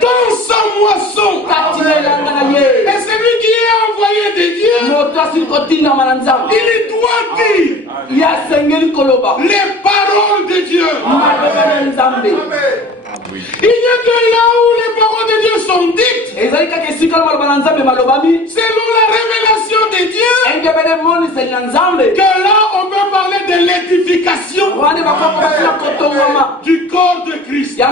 dans sa moisson. Et celui qui est envoyé de Dieu, il doit dire les paroles de Dieu. Il n'y a que là où les paroles de Dieu sont dites, selon la révélation de Dieu, que là on peut parler de l'édification du corps de Christ. Là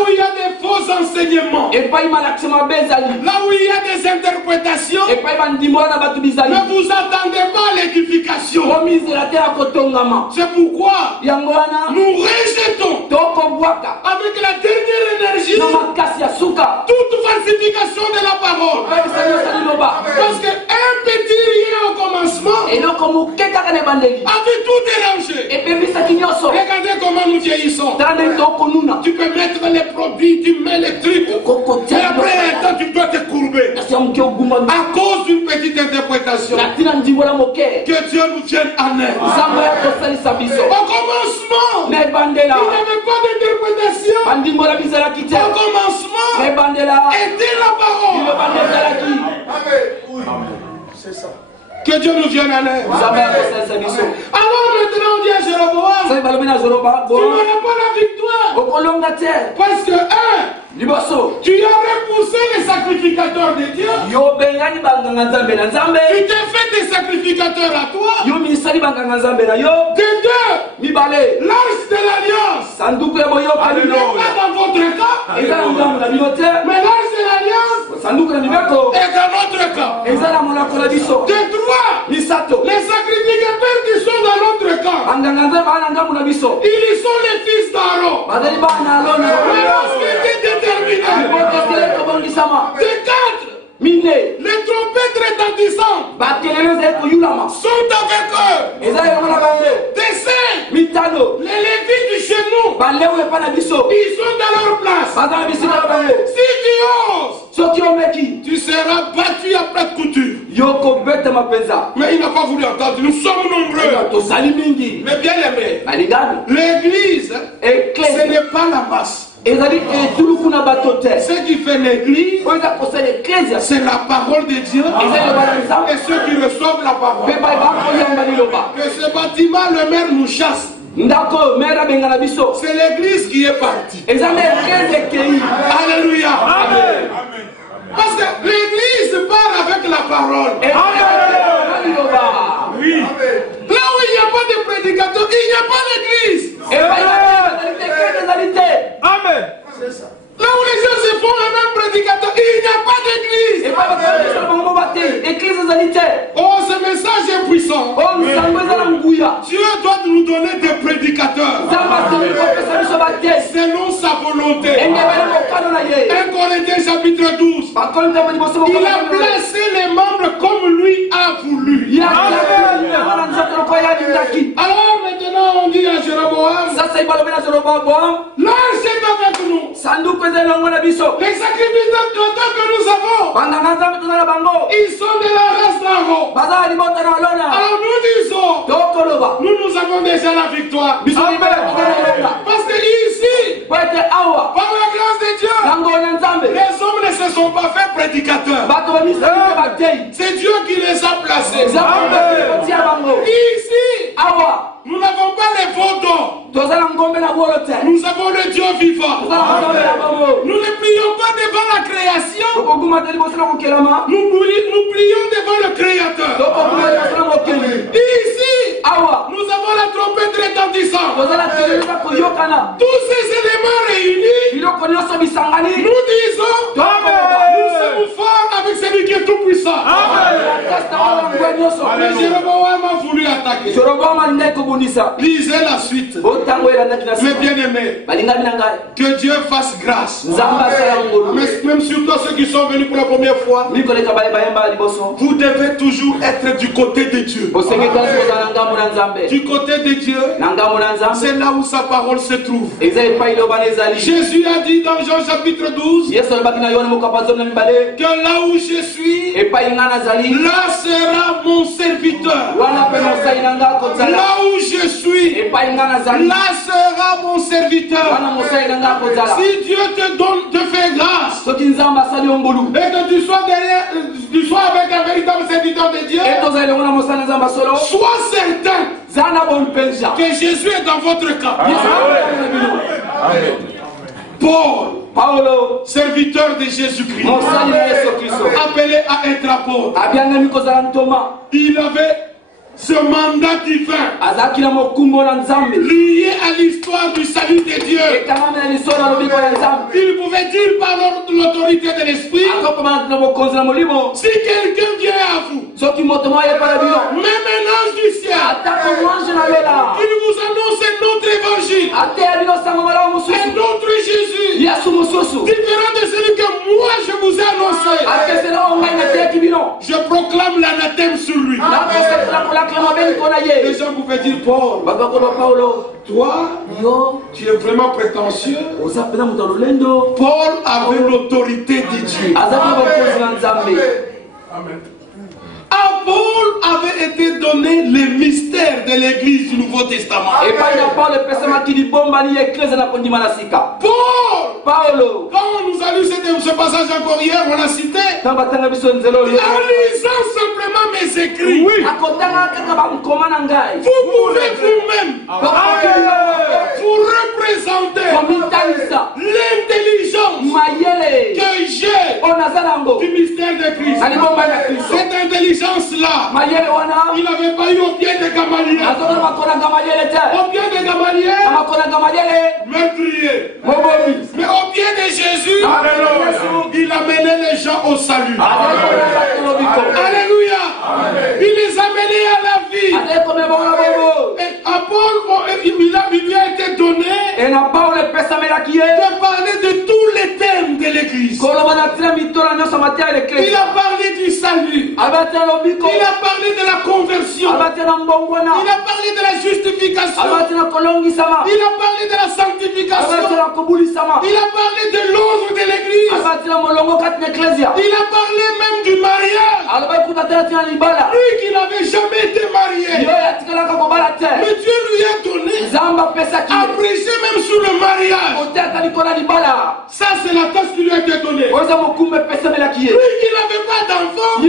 où il y a des faux enseignements, là où il y a des interprétations, ne vous attendez pas à l'édification. C'est pourquoi nous rejetons avec la dernière énergie toute falsification de la parole. Parce qu'un petit rien au commencement avait tout dérangé. Regardez comment nous vieillissons. Tu peux mettre les produits, tu mets les trucs, et après un temps tu dois te courber à cause d'une petite interprétation. Que Dieu nous vienne en aide. Au commencement, il n'y avait pas d'interprétation. Au commencement, était la parole. Amen. C'est ça. Que Dieu nous vienne en aide. Alors maintenant on dit à Jéroboam, tu n'auras pas la victoire. Parce que tu as repoussé les sacrificateurs de Dieu. Tu t'es fait des sacrificateurs à toi. De deux, l'arche de l'alliance. Elle n'est pas dans votre cas. Mais l'arche de l'alliance est dans notre cas. De trois, les sacrificateurs qui sont dans notre camp, ils sont les fils d'Aaron. Mais lorsqu'ils étaient terminés, de quatre, les trompettes retentissantes sont avec eux. Des cinq, les Lévites du chez nous, ils sont dans leur place. Si tu oses, tu seras battu à plat de couture. Mais il n'a pas voulu entendre. Nous sommes nombreux. Mais bien aimés, l'église, ce n'est pas la masse. Ce qui fait l'église, c'est la parole de Dieu et ceux qui reçoivent la parole. Que ce bâtiment, le maire nous chasse. C'est l'église qui est partie. Alléluia. Amen. Parce que l'église part avec la parole. Oui. Là où il n'y a pas de prédicateur, il n'y a pas d'église. Amen. C'est ça. Là où les gens se font un même prédicateur, il n'y a pas d'église. Oh, ce message est puissant. Dieu doit nous donner des prédicateurs selon sa volonté. 1 Corinthiens chapitre 12. Il a placé les membres comme lui a voulu. Alors maintenant on dit à Jéroboam, l'arche est avec nous. Les sacrificateurs que nous avons, ils sont de la race d'Aaron. Alors nous disons, nous avons déjà la victoire. Parce que ici, par la grâce de Dieu, les hommes ne se sont pas fait prédicateurs. C'est Dieu qui les a placés. Ici, nous n'avons pas les faux dons. Nous avons le Dieu vivant. Nous ne prions pas devant la création. Nous prions devant le Créateur. Ici, nous avons la trompette retentissante. Tous ces éléments réunis, nous disons, nous sommes forts avec celui qui est tout puissant. Mais Jéroboam a voulu attaquer. Lisez la suite. Mais bien aimé, que Dieu fasse grâce. Même surtout ceux qui sont venus pour la première fois, vous devez toujours être du côté de Dieu. Du côté de Dieu, c'est là où sa parole se trouve. Jésus a dit dans Jean chapitre 12 que là où je suis, là sera mon serviteur. Là où je suis, là sera mon serviteur. Si Dieu te fait grâce et que tu sois avec un véritable serviteur de Dieu, sois certain que Jésus est dans votre camp. Paul, serviteur de Jésus-Christ, appelé à être apôtre, il avait ce mandat divin lié à l'histoire du salut de Dieu. Il pouvait dire par l'autorité de l'Esprit, si quelqu'un vient à vous, même un ange du ciel, il vous annonce un autre évangile, un autre Jésus, différent de celui que moi je vous ai annoncé, je proclame l'anathème sur lui. Les gens pouvaient dire, Paul, toi, tu es vraiment prétentieux. Paul avait l'autorité de Dieu. Amen. À Paul avait été donné les mystères de l'église du Nouveau Testament. Paul, quand on nous a lu ce passage encore hier, on l'a cité. En lisant simplement mes écrits, vous pouvez vous-même vous représenter l'intelligence que j'ai du mystère de Christ. Cette intelligence-là, il n'avait pas eu au pied de Gamaliel. Au pied de Gamaliel, meurtrier. Mais au pied de Jésus, il amenait les gens au salut. Alléluia. Il les amenait à la vie. Et à Paul, il lui a été donné de parler de tous les thèmes de l'église. Il a parlé du salut. Il a parlé de la conversion. Il a parlé de la justification. Il a parlé de la sanctification. Il a parlé de l'ordre de l'église. Il a parlé même du mariage. Lui qui n'avait jamais été marié. Mais Dieu lui a donné à prêcher même sur le mariage. Ça c'est la tâche qui lui a été donnée. Lui qui n'avait pas d'enfant, mais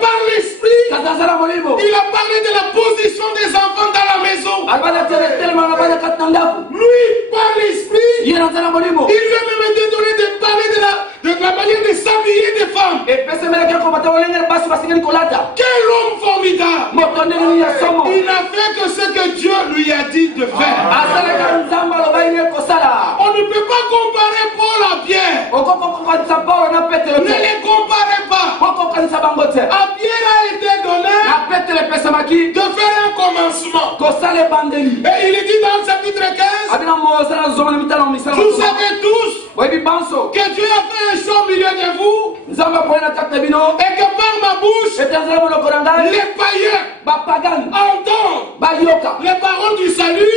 par l'esprit, il a parlé de la position des enfants dans la maison. Lui, par l'esprit, il lui a même été donné de parler de la manière de s'habiller des femmes. Quel homme formidable! Il n'a fait que ce que Dieu lui a dit de faire. On ne peut pas comparer Paul à Pierre. Ne les comparez pas. À Pierre a été donné de faire un commencement. Et il est dit dans le chapitre 15, vous savez tous que Dieu a fait un show au milieu de vous et que par ma bouche les païens entendent les paroles du salut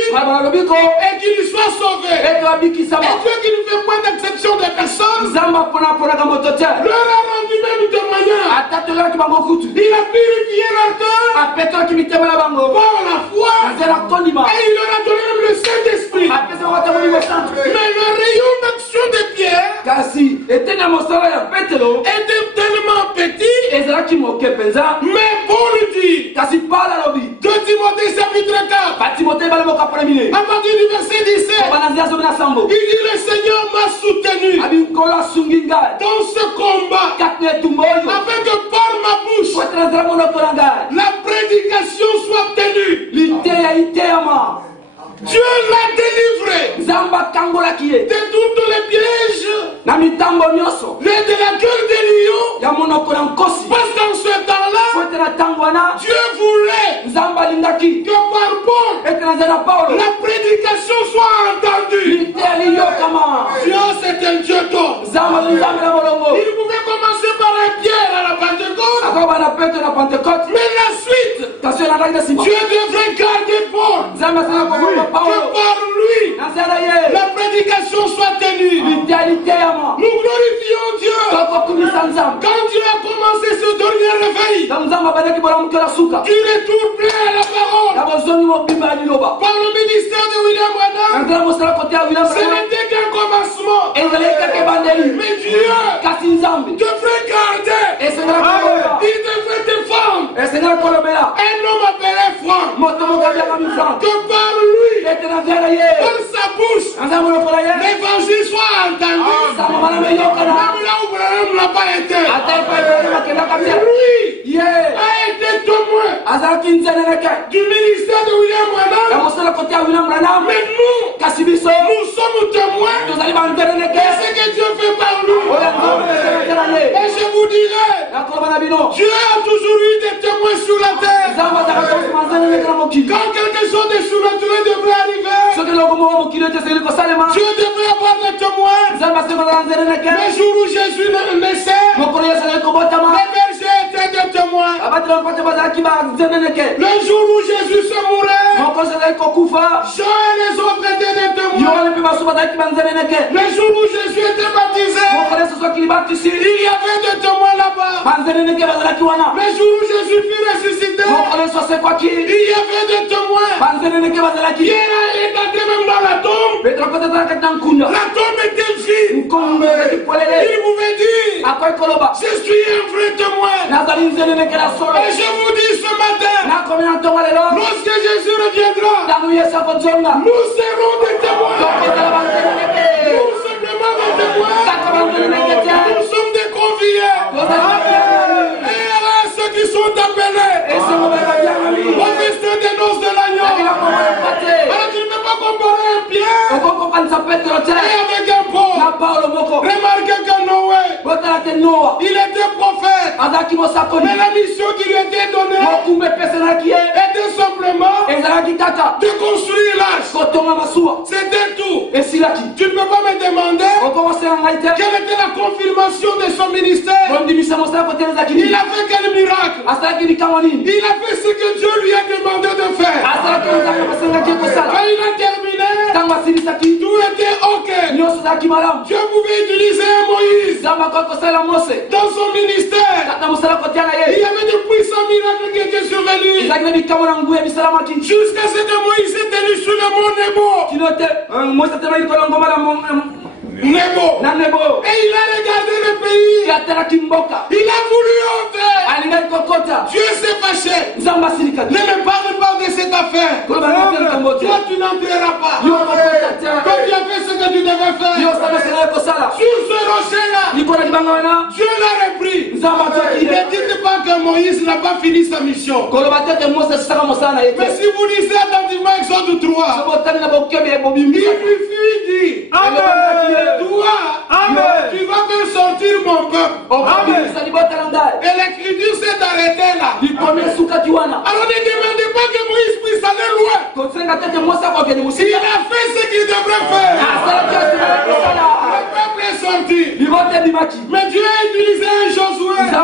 et qu'ils soient sauvés. Et Dieu qui ne fait point d'exception des personnes leur a rendu même témoignage. Il a purifié leur cœur par la foi et il leur a donné même le Saint-Esprit. Mais le rayon d'action de Pierre était tellement petit, mais Paul dit 2 Timothée chapitre 4 à partir du verset 17, il dit le Seigneur m'a soutenu dans ce combat afin que par ma bouche la prédication soit tenue. Dieu l'a délivré de tous les pièges et de la gueule des lions. Parce qu'en ce temps-là, Dieu voulait que par Paul, la prédication soit entendue. Dieu c'est un Dieu d'homme. Il pouvait commencer par un Pierre à la Pentecôte. Mais la suite, Dieu devrait garder Paul. Que par lui, la prédication soit tenue. Nous glorifions Dieu. Quand Dieu a commencé commencé ce dernier réveil, il retourne plein à la parole. Par le ministère de William Branham, ce n'était qu'un commencement. Mais Dieu devrait garder. Il devrait défendre. Un homme appelé Franck. Que par lui, dans sa bouche, l'évangile soit entendu. Même là où Branham n'a pas été. Lui a été témoin du ministère de William Branham. Mais nous sommes témoins de ce que Dieu fait par nous. Et je vous dirai, Dieu a toujours eu des témoins sur la terre. Quand quelque chose de surnaturel devrait arriver, Dieu devrait avoir des témoins. Le jour où Jésus naissait, les bergers étaient des témoins. Le jour où Jésus se mourait, Jean et les autres étaient des témoins. Le jour où Jésus était baptisé, il y avait des témoins là-bas. Le jour où Jésus fut ressuscité, il y avait des témoins. Pierre est entré même dans la tombe. La tombe était vide. Il pouvait dire, je suis un vrai témoin. Et je vous dis ce matin, lorsque Jésus reviendra, nous serons des témoins. Nous simplement des témoins. Nous sommes des conviés. Et à ceux qui sont appelés au festin des noces de l'agneau. Alors tu ne peux pas comparer un Pierre et avec un Paul. Remarquez que Noé, il était prophète. Mais la mission qui lui était donnée était simplement de construire l'arche. C'était tout. Tu ne peux pas me demander quelle était la confirmation de son ministère. Il a fait quel miracle? Il a fait ce que Dieu lui a demandé de faire. Quand il a terminé, tout était ok. Dieu pouvait utiliser Moïse dans son ministère. Il y avait de puissants miracles qui étaient survenus jusqu'à ce que Moïse est tenu sur le mont Nebo. Et il a regardé le pays. Il a voulu entrer. Dieu s'est fâché. Ne me parle pas de cette affaire. Toi, tu n'entreras pas. Toi, tu as fait ce que tu devais faire. Sur ce rocher-là, Dieu l'a repris. Ne dites pas que Moïse n'a pas fini sa mission. Mais si vous lisez attentivement Exode 3, il lui fut dit, toi, tu vas faire sortir mon peuple. Et l'écriture s'est arrêtée là. Alors ne demandez pas que Moïse puisse aller loin. Il a fait ce qu'il devrait faire. Le peuple est sorti. Mais Dieu a utilisé un Josué. Et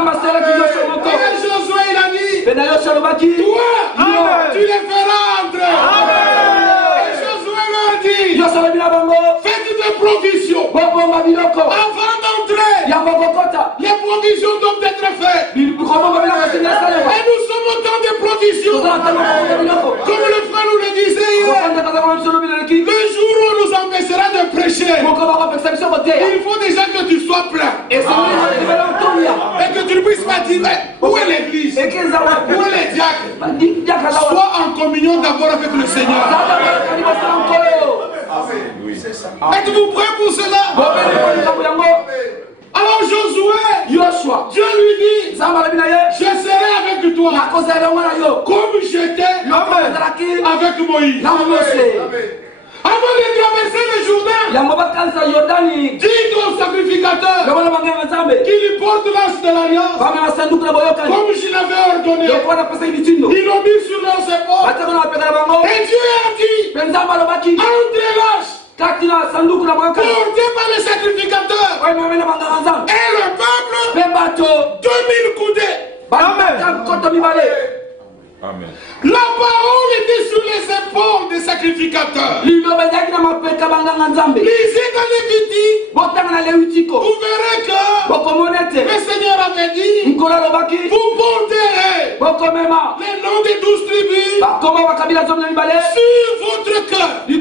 un Josué, il a dit, toi, tu les feras entrer. Et Josué leur dit, faites des provisions. Avant d'entrer, les provisions doivent être faites. Et nous sommes autant de provisions. Comme le frère nous le disait hier, le jour où on nous empêchera de prêcher, il faut déjà que tu sois plein. Et que tu ne puisses pas dire, où est l'église? Où est les diacres? Sois en communion d'abord avec le Seigneur. Êtes-vous prêts pour cela? Alors Josué, Dieu lui dit, je serai avec toi comme j'étais avec Moïse. Avant de traverser le Jourdain, dites au sacrificateur qu'il porte l'arche de l'alliance comme je l'avais ordonné. Ils l'ont mis sur leurs épaules. Et Dieu a dit, entre l'arche porté par les sacrificateurs et le peuple, 2000 coudées. Amen. La parole était sur les épaules des sacrificateurs. Lisez dans Lévitique, vous verrez que le Seigneur avait avait dit, vous porterez les noms des 12 tribus sur votre cœur. Ils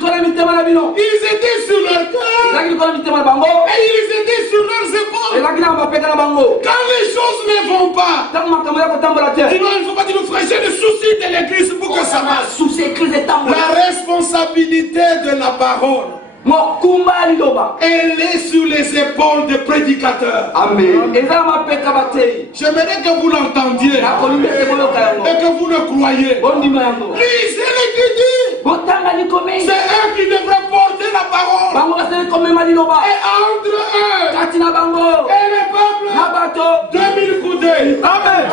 étaient sur leur cœur et ils étaient sur leurs épaules. Quand les choses ne vont pas, il ne faut pas dire aux frères, j'ai le souci de l'église pour que ça marche. La responsabilité de la parole, elle est sur les épaules des prédicateurs. Amen. J'aimerais que vous l'entendiez et que vous le croyez. Lisez l'Écriture. C'est eux qui devraient porter la parole. Et entre eux et le peuple, 2000 coudées. Amen.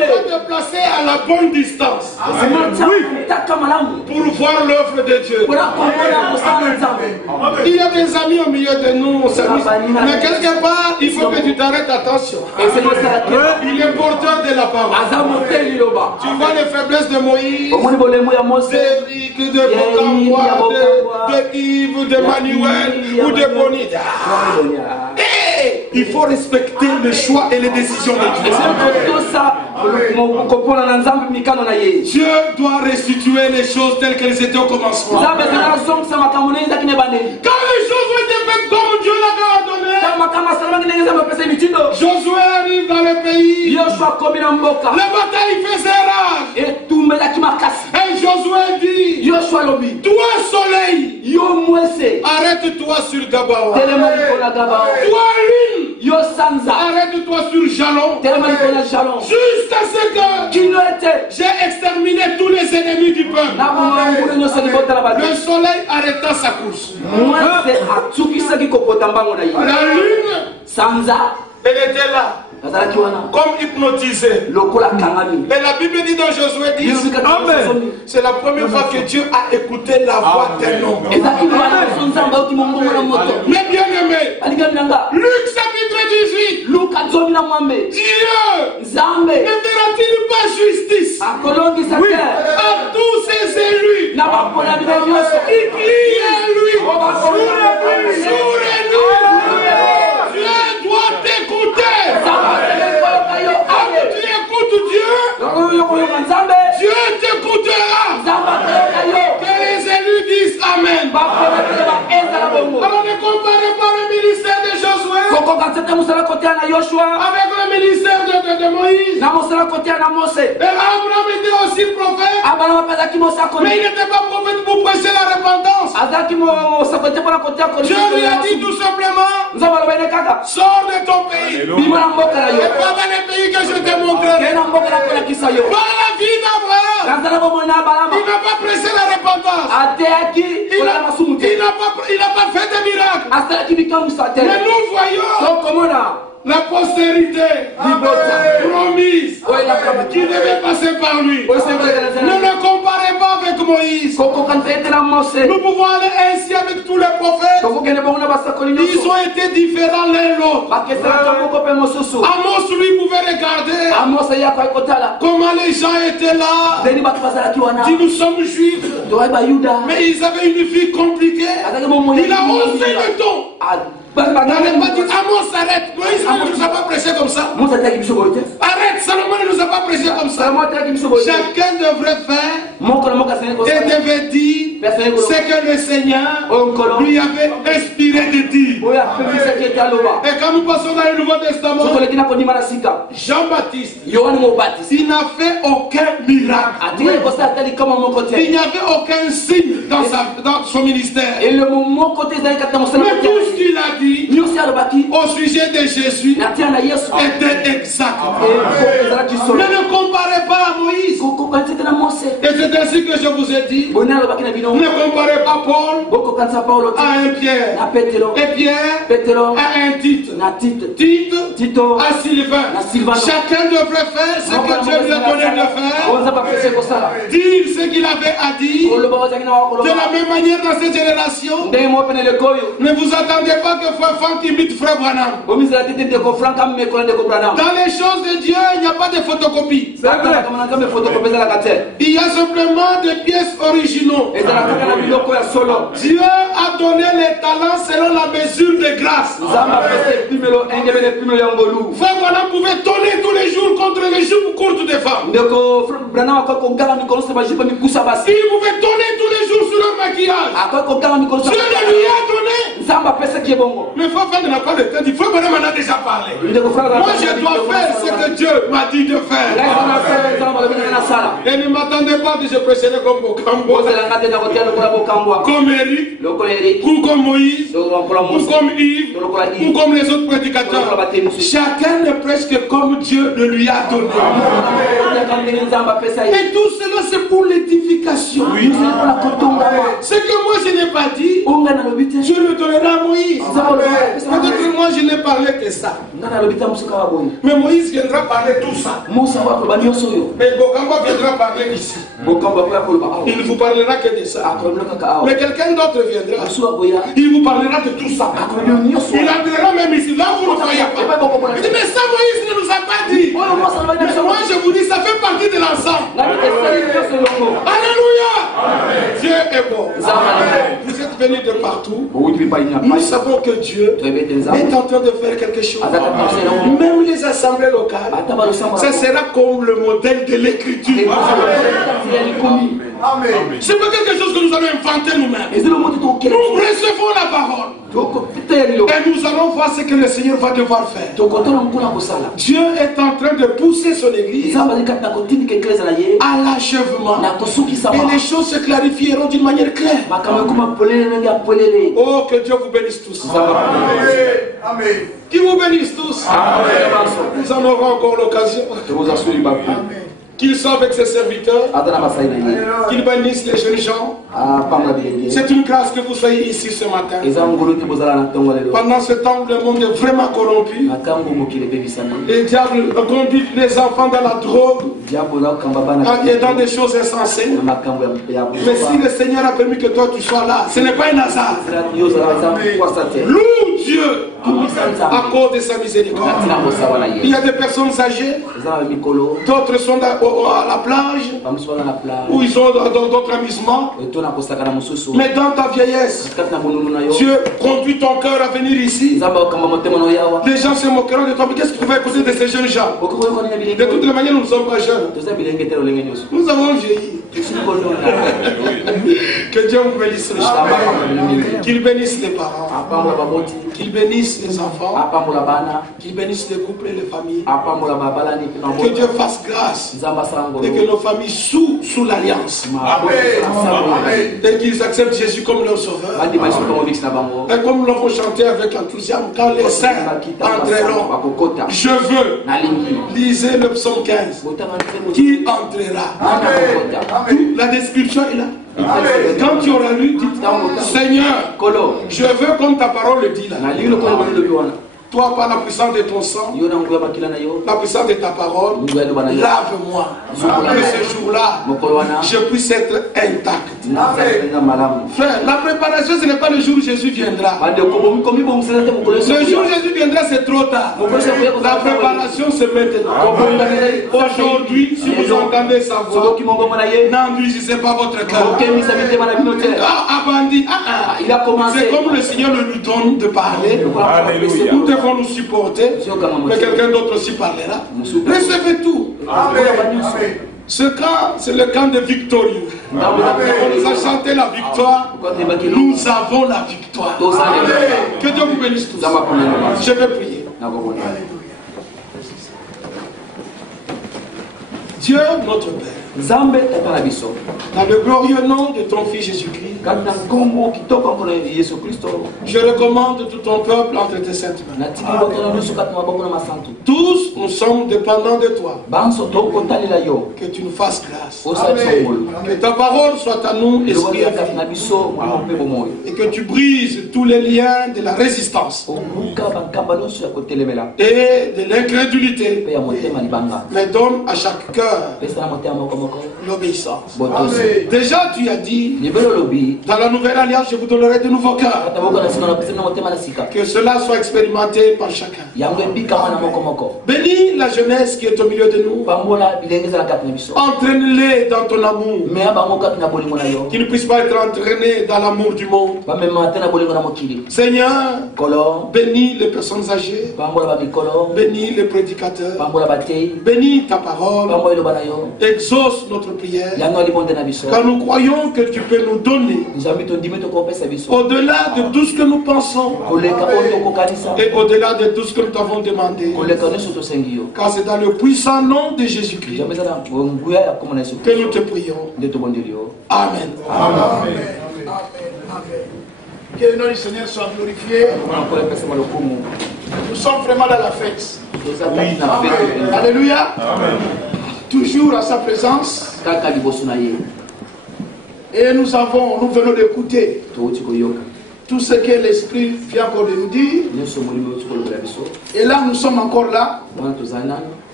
Il faut te placer à la bonne distance. Oui. Pour voir l'œuvre de Dieu. Il y a des amis au milieu de nous, on s'amuse. Mais quelque part, il faut que tu t'arrêtes, attention. Il est porteur de la parole. Tu vois les faiblesses de Moïse, d'Éric, de Bokamwa, de Yves, de Manuel ou de Bonita. Il faut respecter le choix et les décisions de Dieu. Dieu doit restituer les choses telles qu'elles étaient au commencement. Quand les choses ont été faites comme Dieu l'avait ordonné, Josué arrive dans le pays. La bataille faisait rage. Et Josué dit, toi soleil, arrête-toi sur Gabaon. Toi lune, arrête-toi sur Jalon. Juste à ce que j'ai exterminé tous les ennemis du peuple. Le soleil arrêta sa course. La lune, elle était là, comme hypnotisée. Et la Bible dit dans Josué 10, c'est la première fois que Dieu a écouté la voix d'un homme. Mais bien aimé, Luc chapitre 18, Dieu ne fera-t-il pas justice à tous ses élus qui crient à lui jour et nuit? Dieu doit t'écouter. Tu écoutes Dieu, Dieu t'écoutera. Que les élus disent Amen. Alors ne comparez pas le ministère de Josué avec le ministère de Moïse. Et Abraham était aussi prophète, mais il n'était pas prophète pour prêcher la repentance. Dieu lui a dit tout simplement, sors de ton pays et pas dans les pays que je t'ai montré. Par la vie d'Abraham, il n'a pas prêché la repentance. Il n'a pas fait de miracle. Mais nous voyons la postérité promise qui devait passer par lui. Ne le comparez pas avec Moïse. Nous pouvons aller ainsi avec tous les prophètes. Ils ont été différents l'un l'autre. Amos lui pouvait regarder comment les gens étaient là. Si nous sommes juifs, mais ils avaient une vie compliquée. Il a haussé le ton. N'allez pas dire Amos arrête. Moïse ne nous a pas prêché comme ça. Arrête, Salomon ne nous a pas prêché comme ça. Chacun devrait faire et devait dire ce que le Seigneur lui avait inspiré de dire. Et quand nous passons dans le Nouveau Testament, Jean-Baptiste, il n'a fait aucun miracle. Il n'y avait aucun signe dans son ministère. Mais tout ce qu'il a dit au sujet de Jésus était exact. Mais ne comparez pas à Moïse. Et c'est ainsi que je vous ai dit, ne comparez pas Paul à un Pierre, et Pierre à un Tite, Tite à Sylvain. Chacun devrait faire ce que Dieu lui a donné de faire, dire ce qu'il avait à dire. De la même manière dans cette génération, ne vous attendez pas que Frère Franck imite Frère Branham. Dans les choses de Dieu, il n'y a pas de photocopie. Il y a simplement des pièces originaux. Dieu a donné les talents selon la mesure de grâce. Frère Branham pouvait tonner tous les jours contre les jupes courtes des femmes. Il pouvait tonner tous les jours sur leur maquillage. Dieu le lui a donné. Mais frère n'a pas le temps. Il faut Branham en a déjà parlé. Moi je dois faire ce que Dieu m'a dit de faire. Et ne m'attendez pas que je prêcherai comme Bokambo, comme Eric, ou comme Moïse, ou comme Yves, ou comme les autres prédicateurs. Chacun ne prêche que comme Dieu le lui a donné. Et tout cela c'est pour l'édification. Oui. Ce que moi je n'ai pas dit, Dieu le donnera à Moïse. Peut-être que moi je n'ai parlé que ça. Mais Moïse viendra parler tout ça. Mais Bokambo viendra parler ici. Il ne vous parlera que de ça. Mais quelqu'un d'autre viendra. Il vous parlera de tout ça. Il entrera même ici. Là vous ne voyez pas. Il dit mais ça Moïse ne nous a pas dit. Mais moi je vous dis ça fait partie de l'ensemble. Alléluia. Dieu est bon. Vous êtes venus de partout. Nous savons que Dieu est en train de faire quelque chose. Même les assemblées locales, ça sera comme le modèle de l'écriture. Amen. Ce n'est pas quelque chose que nous allons inventer nous-mêmes. Nous recevons la parole. Et nous allons voir ce que le Seigneur va devoir faire. Dieu est en train de pousser son église à l'achèvement. Et les choses se clarifieront d'une manière claire. Oh, que Dieu vous bénisse tous. Amen. Qu'il vous bénisse tous. Amen. Nous en aurons encore l'occasion. Amen. Qu'il soit avec ses serviteurs, qu'il bénisse les jeunes gens. C'est une grâce que vous soyez ici ce matin. Pendant ce temps, le monde est vraiment corrompu. Les diables conduisent les enfants dans la drogue et dans des choses insensées. Mais si le Seigneur a permis que toi tu sois là, ce n'est pas un hasard. Loue Dieu à cause de sa miséricorde. Il y a des personnes âgées, d'autres sont à la plage, ou ils sont dans d'autres amusements. Mais dans ta vieillesse, Dieu conduit ton cœur à venir ici. Les gens se moqueront de toi. Mais qu'est-ce que tu vas écouter de ces jeunes gens? De toutes les manières, nous ne sommes pas jeunes. Nous avons vieilli. Que Dieu vous bénisse les gens. Qu'il bénisse les parents. Qu'il bénisse les enfants. Qu'il bénisse les couples et les familles. Que Dieu fasse grâce. Et que nos familles sous l'alliance. Et qu'ils acceptent Jésus comme leur sauveur. Et comme nous l'avons chanté avec enthousiasme, quand les saints entreront, je veux, lisez le psaume 15, qui entrera. La description est là. Quand tu auras lu, dites Seigneur, je veux comme ta parole le dit là. Toi, par la puissance de ton sang, la puissance de ta parole, lave-moi. Que ce jour-là, je puisse être intact. Frère, la préparation, ce n'est pas le jour où Jésus viendra. Le jour où Jésus viendra, c'est trop tard. La préparation, c'est maintenant. Aujourd'hui, si vous entendez sa voix, n'enduisez pas votre cœur. C'est comme le Seigneur lui donne de parler. Nous devons nous supporter, mais quelqu'un d'autre aussi parlera. Recevez tout. Amen. Ce camp, c'est le camp de victorieux. On nous a chanté la victoire. Nous avons la victoire. Amen. Que Dieu vous bénisse tous. Je vais prier. Dieu, notre Père, dans le glorieux nom de ton Fils Jésus-Christ, je recommande tout ton peuple entre tes saintes mains. Tous, nous sommes dépendants de toi. Que tu nous fasses grâce. Amen. Que ta parole soit à nous, esprit et vie. Et que tu brises tous les liens de la résistance. et de l'incrédulité, mais donne à chaque cœur l'obéissance. Déjà tu as dit, dans la nouvelle alliance, je vous donnerai de nouveaux cœurs. Que cela soit expérimenté par chacun. Bénis la jeunesse qui est au milieu de nous. Entraîne-les dans ton amour. Qu'ils ne puissent pas être entraînés dans l'amour du monde. Seigneur, bénis les personnes âgées. Bénis les prédicateurs. Bénis ta parole. Exauce notre prière. Car nous croyons que tu peux nous donner au-delà de tout ce que nous pensons et au-delà de tout ce que nous t'avons demandé. Car c'est dans le puissant nom de Jésus-Christ que nous te prions. Amen. Amen. Que le nom du Seigneur soit glorifié. Nous sommes vraiment dans la fête. Alléluia. Amen. Toujours à sa présence. Et nous venons d'écouter tout ce que l'Esprit vient encore de nous dire. Et là, nous sommes encore là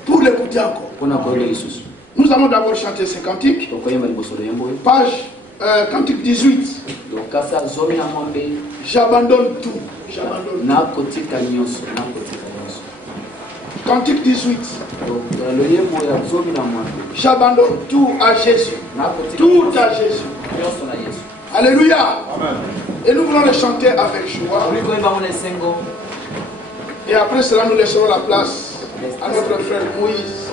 pour l'écouter encore. Nous allons d'abord chanter ces cantiques. Page cantique 18. J'abandonne tout. Cantique 18. J'abandonne tout à Jésus. Tout à Jésus. Alléluia. Amen. Et nous voulons le chanter avec joie. Et après cela, nous laisserons la place à notre frère Moïse.